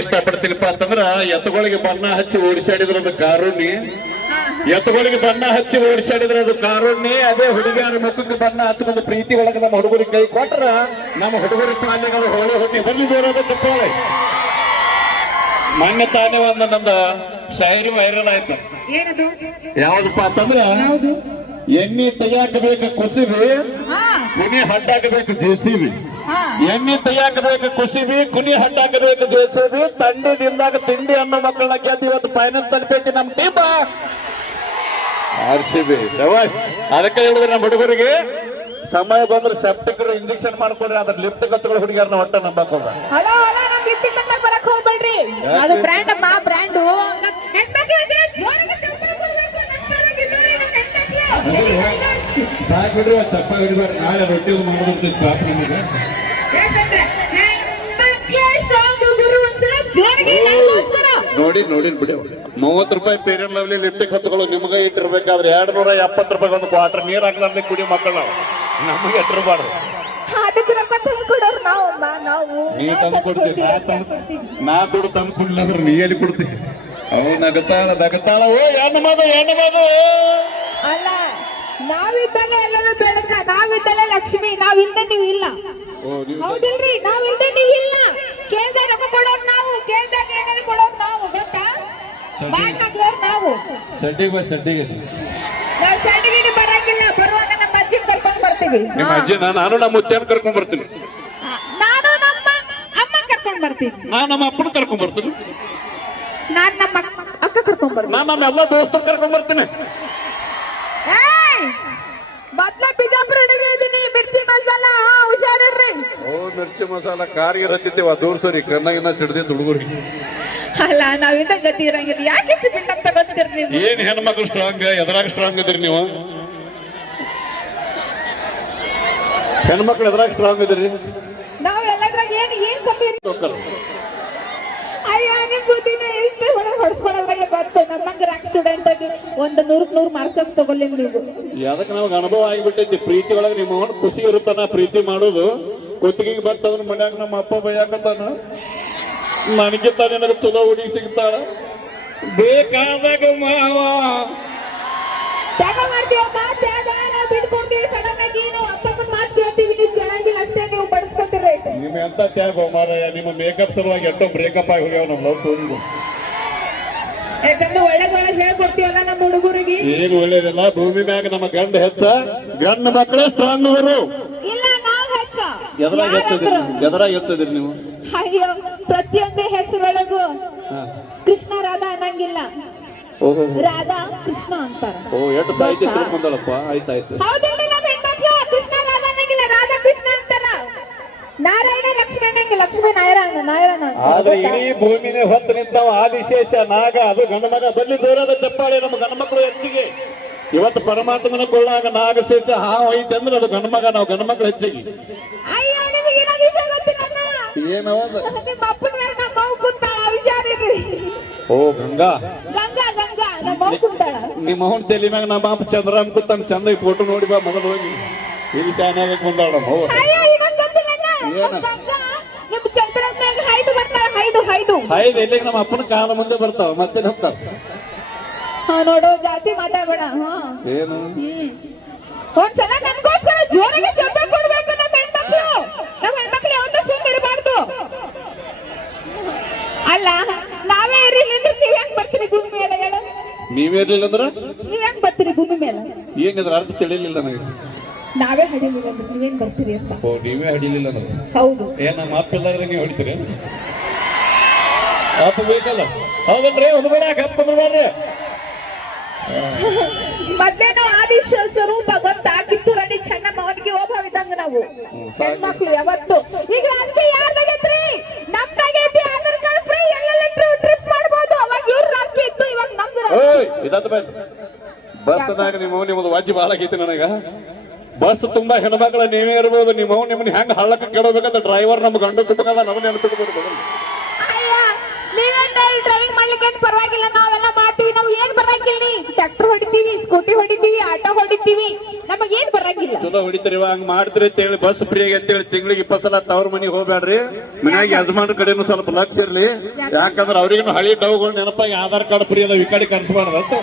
ಇಷ್ಟಪಡ್ತೀನಪ್ಪ ಅಂತಂದ್ರ ಎತ್ತುಗಳಿಗೆ ಬಣ್ಣ ಹಚ್ಚಿ ಓಡಿಸಾಡಿದ್ರ ಅದು ಕಾರುಣ್ಯ. ಎತ್ತುಗಳಿಗೆ ಬಣ್ಣ ಹಚ್ಚಿ ಓಡಿಸಾಡಿದ್ರ ಅದು ಕಾರುಣ್ಯ. ಅದೇ ಹುಡುಗಿಯರ ಮುಖಕ್ಕೆ ಬಣ್ಣ ಹಚ್ಕೊಂಡು ಪ್ರೀತಿ ಒಳಗೆ ನಮ್ಮ ಹುಡುಗರಿಗೆ ಕೈ ಕೊಟ್ರ ನಮ್ಮ ಹುಡುಗರ ಪಾಲ್ಯಗಳು ಹೋಳಿ ಹೊಣ್ಣಿ ಬನ್ನಿ ದೂರದ ಚಪ್ಪಾಳೆ. ಮೊನ್ನೆ ತಾನೇ ಒಂದು ನಂದ ಶಾಯರಿ ವೈರಲ್ ಆಯ್ತು. ಯಾವ್ದಪ್ಪ ಅಂತಂದ್ರ ಎಣ್ಣೆ ತೆಗಿಯಾಕಬೇಕು ಕುಸಿಬಿ, ಕುನಿ ಹಡ್ಡಾಕಬೇಕು ಜೆಸಿಬಿ. ಎಣ್ಣೆ ತೆಗಿಯಾಕಬೇಕು ಕುಸಿಬಿ, ಕುನಿ ಹಡ್ಡಾಕಬೇಕು ಜೆಸಿಬಿ. ತಂಡದಿಂದಾಗ ತಿಂಡಿ ಅನ್ನೋ ಮಕ್ಕಳನ್ನ ಗೆದ್ದು ಇವತ್ತು ಫೈನಲ್ ತಲುಪೈತಿ ನಮ್ಮ ಟೀಮ್ RCB. ಅದಕ್ಕೆ ಹೇಳಿದ್ರೆ ನಮ್ಮ ಹುಡುಗರಿಗೆ ಸಮಯ ಬಂದ್ರೆ ಸೆಪ್ಟಿಕ್ ಇಂಜೆಕ್ಷನ್ ಮಾಡ್ಕೊಡ್ರಿ, ಅದ್ರ ಲಿಫ್ಟ್ ಕತ್ಗಳು ಹುಡುಗಿಯರ್ನ ಒಟ್ಟ ನಂಬಾಕೋದ. ಅದು ಬ್ರ್ಯಾಂಡ್ ಅಮ್ಮ, ಬ್ರ್ಯಾಂಡು. ಸಾಕು ಬಿಡ್ರಿ, ಚಪ್ಪ ಹಿಡಿಬಾರ್ದು. ನಾಳೆ ರೊಟ್ಟಿ ಮಾಡೋದಂತ ಪಾಪ ನಮಗೆ. ನೋಡಿ ನೋಡಿ ಬಿಡಿ, 30 ರೂಪಾಯಿ ಪೇರಿಯರ್ ಲವ್ಲಿ ಲಿಫ್ಟಿಗೆ ಹತ್ಕೊಳ್ಳೋ ನಿಮ್ಗೆ ಇಟ್ಟಿರ್ಬೇಕಾದ್ರೆ 270 ರೂಪಾಯಿ ಒಂದು ಕ್ವಾರ್ಟರ್ ನೀರ್ ಹಾಕ್ಲಾರ್ದೆ ಕುಡಿ ಮಕ್ಕಳು ನಾವು ನಮಗೆ ಇಟ್ಟಿರ್ಬಾರ್ದು. ನೀ ತಂದು ಕೊಡ್ತೀವಿ, ನಾ ದುಡ್ಡು ತಂದು ಕೊಡ್ಲಿಲ್ಲ ಅಂದ್ರೆ ನೀ ಎಲ್ಲಿ ಕೊಡ್ತೀವಿ? ಅವು ನಗತಾಳ ನಗತಾಳ. ಓ ಹೆಣ್ಣು ಮಗು ಹೆಣ್ಣು ಮಗು ಅಲ್ಲ, ನಾವಿದ್ದಲ್ಲೇ ಎಲ್ಲರೂ ಬೆಳಕ, ನಾವಿದ್ದಲ್ಲೇ ಲಕ್ಷ್ಮಿ, ನಾವಿಲ್ದ ನೀವು ಇಲ್ಲ. ಹೌದಿಲ್ರಿ? ನಾವಿಲ್ದ ನೀವು ಇಲ್ಲ. ಕೇಳ್ದಾಗ ರೊಕ್ಕ ಕೊಡೋರು ನಾವು, ಕೇಳ್ದಾಗ ಏನಾರು ಕೊಡೋರು ನಾವು. ಗೊತ್ತಾ? ಮಾಡ್ಲಾಕ್ದವ್ರು ನಾವು. ಸಡ್ಡಿಗೆ ಸಡ್ಡಿಗೆ ನಾವು ಸಡ್ಡಿಗಿಡಿ ಬರಂಗಿಲ್ಲ. ಬರುವಾಗ ನಮ್ಮ ಅಜ್ಜಿ ಕರ್ಕೊಂಡ್ ಬರ್ತೀವಿ. ನಿಮ್ಮ ಅಜ್ಜಿ ನಾನು ನಮ್ಮ ಮುತ್ತೇನ ಕರ್ಕೊಂಡ್ ಬರ್ತೀನಿ. ನಾನು ನಮ್ಮ ಅಮ್ಮ ಕರ್ಕೊಂಡ್ ಬರ್ತೀನಿ. ನಾನು ನಮ್ಮ ಅಪ್ಪನ ಕರ್ಕೊಂಡ್ ಬರ್ತೀನಿ. ನಾನ್ ನಮ್ಮ ಅಕ್ಕ ಕರ್ಕೊಂಡ್ ಬರ್ತೀನಿ. ನಾನು ನಮ್ಮ ಎಲ್ಲ ದೋಸ್ತರು ಕರ್ಕೊಂಡ್ ಬರ್ತೀನಿ. ಬದ್ಲ ಬಿಜಾಪುರ ಇದೀನಿ. ಮಿರ್ಚಿ ಮಸಾಲ ಹುಷಾರಿರ್ರಿ. ಓ ಮಿರ್ಚಿ ಮಸಾಲ ಕಾರಿಗೆ ಹತ್ತಿದ್ದೇವ ದೂರ ಸರಿ ಕಣ್ಣಾಗಿನ ಸಿಡ್ದಿದ್ದು ಹುಡುಗರಿಗೆ. ಅಲ್ಲ, ನಾವಿಂದ ಗತಿ ಇರಂಗಿಲ್ಲ. ಯಾಕೆ ಇಷ್ಟು ಬಿಟ್ಟ ಅಂತ ಗೊತ್ತಿರ್ ನೀವು? ಏನ್ ಹೆಣ್ಮಕ್ಳು ಸ್ಟ್ರಾಂಗ್, ಎದ್ರಾಗ ಸ್ಟ್ರಾಂಗ್ ಇದ್ರಿ ನೀವು? ಹೆಣ್ಮಕ್ಳು ಎದ್ರಾಗ ಸ್ಟ್ರಾಂಗ್ ಇದ್ರಿ? ನಾವು ಎಲ್ಲದ್ರಾಗ ಏನ್ ಕಮ್ಮಿ? ಅಯ್ಯೋ, ನಿಮ್ ಬುದ್ಧಿನೇ ಇಷ್ಟೇ ಹೊಡ್ಸ್ಕೊಳ್ಳೋದ್ರಾಗೆ ಬರ್ತೇ. ನಮ್ಮಂಗ ರ್ಯಾಂಕ್ ಸ್ಟೂಡೆಂಟ್ ಆಗಿ 100ಕ್ಕೆ 100 ಮಾರ್ಕ್ಸ್ ತಗೊಳ್ಳಿ ನೀವು. ಯಾದಕ್ಕೆ ನಮ್ಗೆ ಅನುಭವ ಆಗಿಬಿಟ್ಟೈತಿ. ಪ್ರೀತಿ ಒಳಗೆ ನಿಮ್ಮ ಅವ್ನು ಖುಷಿ ಇರುತ್ತಾನ ಪ್ರೀತಿ ಮಾಡೋದು. ಕೊತ್ತಿಗೆ ಬರ್ತದ್ರ ಮನ್ಯಾಗ ನಮ್ಮ ಅಪ್ಪ ಬೈಯಾಕತ್ತಾನ, ನನಗಿಂತ ನಿನಗೆ ಚಲೋ ಹುಡುಗಿ ಸಿಗ್ತಾಳ ಬೇಕಾದಾಗ ಮಾವ ತ್ಯಾಗ ಮಾಡ್ತೀವಪ್ಪ. ತ್ಯಾಗ ನಾವು ಬಿಟ್ಕೊಡ್ತೀವಿ. ಸಡನ್ ಆಗಿ ನಾವು ಅಪ್ಪನ ಮಾತು ಕೇಳ್ತೀವಿ. ನೀವು ಕೇಳಂಗಿಲ್ಲ ಅಷ್ಟೇ, ನೀವು ಬಡಿಸ್ಕೊತೀರಿ. ನಿಮ್ಮ ಎಂತ ತ್ಯಾಗ ಮಾರಾಯ. ನಿಮ್ಮ ಮೇಕಪ್ ಸಲುವಾಗಿ ಎಷ್ಟೋ ಬ್ರೇಕಪ್ ಆಗಿ ಹೋಗ್ಯಾವ ನಮ್ಮ ಲವ್ ಸ್ಟೋರಿಗೂ. ಯಾಕಂದ್ರೆ ಒಳ್ಳೆದ್ ಹೇಳ್ಕೊಡ್ತೀವಲ್ಲ ನಮ್ಮ ಹುಡುಗರಿಗೆ. ಏನು ಒಳ್ಳೇದಿಲ್ಲ. ಭೂಮಿ ಮ್ಯಾಗ ನಮ್ಮ ಗಂಡ ಹೆಚ್ಚ, ಗಂಡ ಮಕ್ಕಳೇ ಸ್ಟ್ರಾಂಗ್ ಅವರು. ಇಲ್ಲ, ನಾವು ಹೆಚ್ಚ. ಎದ್ರಾಗ ಹೆಚ್ಚದಿರಿ ನೀವು? ಅಯ್ಯೋ, ಪ್ರತಿಯೊಂದು ಹೆಸರೊಳಗೂ ಕೃಷ್ಣ ರಾಧಾ ಅನ್ನಂಗಿಲ್ಲ. ರಾಧಾ ಕೃಷ್ಣ ಅಂತಾರ. ಓ ಎಷ್ಟು ಸಾಹಿತ್ಯ ತಿಳ್ಕೊಂಡಲ್ಲಪ್ಪ. ಆಯ್ತಾಯ್ತು. ಹೌದಲ್ರಿ? ನಮ್ಮ ಹೆಣ್ಮಕ್ಳು ಕೃಷ್ಣ ರಾಧಾ ಅನ್ನಂಗಿಲ್ಲ, ರಾಧಾ ಕೃಷ್ಣ ಅಂತಾರ. ನಾರಾಯಣ ಲಕ್ಷ್ಮಿ ಅನ್ನಂಗಿಲ್ಲ, ಲಕ್ಷ್ಮೀ ನಾರಾಯಣ. ಆದ್ರೆ ಇಡೀ ಭೂಮಿನೇ ಹೊತ್ತು ನಿಂತಾವ ಆದಿಶೇಷ ನಾಗ. ಅದು ಗಂಡ ಮಗ. ಬನ್ನಿ ದೂರದ ಚಪ್ಪಾಳೆ ನಮ್ಮ ಗಂಡ ಮಕ್ಕಳು ಹೆಚ್ಚಿಗೆ. ಇವತ್ತು ಪರಮಾತ್ಮನ ಕೊಳ್ಳಾಗ ನಾಗಶೇಷ ಹಾವು ಐತೆ ಅಂದ್ರೆ ಅದು ಗಂಡ ಮಗ, ನಾವು ಗಂಡ ಮಕ್ಕಳು ಹೆಚ್ಚಿಗೆ. ಅಯ್ಯೋ, ನಿಮಗೆ ಏನಾದ್ರು ವಿಷಯ ಗೊತ್ತಿಲ್ಲ? ಏನವ? ನಿಮ್ಮ ಅಪ್ಪನ ಮೇಲೆ ನಮ್ಮ ಮಗು ಕುಂತಾಳ, ವಿಚಾರಿರ್ರಿ. ಓ ಗಂಗಾ ಗಂಗಾ ಗಂಗಾ ನಮ್ಮ ಮಗು ಕುಂತಾಳ. ನಿಮ್ಮ ಅವನ್ ತಲೆ ಮ್ಯಾಗ ನಮ್ಮ ಅಪ್ಪ ಚಂದ್ರಾಮ್ ಕೂತಾನ. ಚಂದ ಫೋಟೋ ನೋಡಿ ಬಾ ಮೊದಲು ಹೋಗಿ. ಇಲ್ಲಿ ಚಾನ್ಯಾಗ ಕುಂದಾಳ. ನಿಮ್ಮ ಚಂದ್ರನ್ ಮ್ಯಾಗ ಹೈದು ಬರ್ತಾಳ. ಹೈದು ಎಲ್ಲಿಗೆ ನಮ್ಮ ಅಪ್ಪನ ಕಾಲ ಮುಂದೆ ಬರ್ತಾವ, ಮತ್ತೆ ಹೋಗ್ತಾವ. ನೋಡೋ ಜಾತಿ ಮಾತಾಡಬೇಡ. ಏನು ಒಂದ್ಸಲ ನನ್ಗೋಸ್ಕರ ಜೋರಾಗಿ ಶಬ್ದ ಕೊಡ್ಬೇಕು. ನಮ್ಮ ಹೆಣ್ಮಕ್ಳು ಯಾವತ್ತೂ ಸುಮ್ಮನೆ ಇರಬಾರ್ದು. ಅಲ್ಲ, ನಾವೇ ಇರಲಿಲ್ಲ ಅಂದ್ರೆ ನೀವ್ ಹೆಂಗ್ ಬರ್ತೀರಿ ಭೂಮಿ ಮೇಲೆ ಹೇಳು? ನೀವೇ ಇರ್ಲಿಲ್ಲ ಅಂದ್ರ ನೀವ್ ಹೆಂಗ್ ಬರ್ತೀರಿ ಭೂಮಿ ಮೇಲೆ? ಏನಿದ್ರ ಅರ್ಥ ತಿಳಿಲಿಲ್ಲ ನನಗೆ. ನಾವೇ ಹಡಿಲಿಲ್ಲ ಅಂದ್ರೆ ನೀವೇನ್ ಬರ್ತೀರಿ ಅಂತ. ಓ, ನೀವೇ ಹಡಿಲಿಲ್ಲ ಅಂದ್ರೆ? ಹೌದು. ಏನ ಮಾತಿಲ್ಲಾರ್ದೆ ನೀವು ಹೊಡಿತೀರಿ? ಅಪ್ಪ ಬೇಕಲ್ಲ. ಹೌದಲ್ರಿ? ಒಂದು ಬೇಡ ಕಪ್ಪಂದ್ರಿ. ಮೊದ್ಲೇನೋ ಆದಿ ಸ್ವರೂಪ ಗೊತ್ತಾ? ಕಿತ್ತೂರಲ್ಲಿ ಚೆನ್ನಮ್ಮ ಅವನಿಗೆ ಓಭಾವಿದಂಗ ನಾವು ಹೆಣ್ಮಕ್ಳು ಯಾವತ್ತು. ಈಗ ರಾಜಕೀಯ ಯಾರ್ದಾಗೈತ್ರಿ? ನಮ್ದಾಗೈತಿ. ಆಧಾರ್ ಕಾರ್ಡ್ ಫ್ರೀ, ಎಲ್ಲೆಲ್ಲ ಟ್ರಿಪ್ ಮಾಡ್ಬೋದು. ಅವಾಗ ಇವ್ರ ರಾಜಕೀಯ ಇತ್ತು, ಇವಾಗ ನಮ್ದು. ಬಸ್ನಾಗ ನಿಮ್ಮದು ವಾಜಿ ಬಾಳ ಆಗೈತಿ ನನಗ. ಬಸ್ ತುಂಬಾ ಹೆಣ್ಮಕ್ಳ ನೀವೇ ಇರ್ಬೋದು. ನಿಮ್ಮನ್ನ ಹೆಂಗ ಹಳ್ಳಕ್ಕೆ ಕೆಡಬೇಕಂತ ಡ್ರೈವರ್ ನಮ್ಮ ಗಂಡ ಸುತ್ತದ ನಮ್ಮನ್ನ ನೆನಪಿಟ್ಬೋದು. ಡ್ರೈವಿಂಗ್ ಮಾಡ್ಲಿಕ್ಕೆ ಪರವಾಗಿಲ್ಲ, ನಾವೆಲ್ಲ ಮಾಡ್ತೀವಿ. ನಾವು ಏನ್ ಬರಂಗಿಲ್ಲ. ಟ್ರ್ಯಾಕ್ಟರ್ ಹೊಡಿತೀವಿ, ಸ್ಕೂಟಿ ಹೊಡಿತೀವಿ, ಆಟೋ ಹೊಡಿತೀವಿ. ನಮಗೇನ್ ಬರಂಗಿಲ್ಲ. ಚಲೋ ಹೊಡಿತೀರಿ ಹಂಗ ಮಾಡ್ತೀರಿ ಅಂತೇಳಿ ಬಸ್ ಫ್ರೀ ಅಂತೇಳಿ ತಿಂಗಳಿಗೆ 20 ಸಲ ತವ್ರ ಮನಿಗೆ ಹೋಗ್ಬೇಡ್ರಿ. ಮನ್ಯಾಗ ಯಜಮಾನ ಕಡೆನು ಸ್ವಲ್ಪ ಲಕ್ಷ ಇರ್ಲಿ. ಯಾಕಂದ್ರೆ ಅವ್ರಿಗೂ ಹಳಿ ಡೌಗಳು ನೆನಪಾಗಿ ಆಧಾರ್ ಕಾರ್ಡ್ ಫ್ರೀ ಅದಾವ ಈ ಕಡೆ ಕನ್ಸ್ಬಾರ್ದು ಅಂತ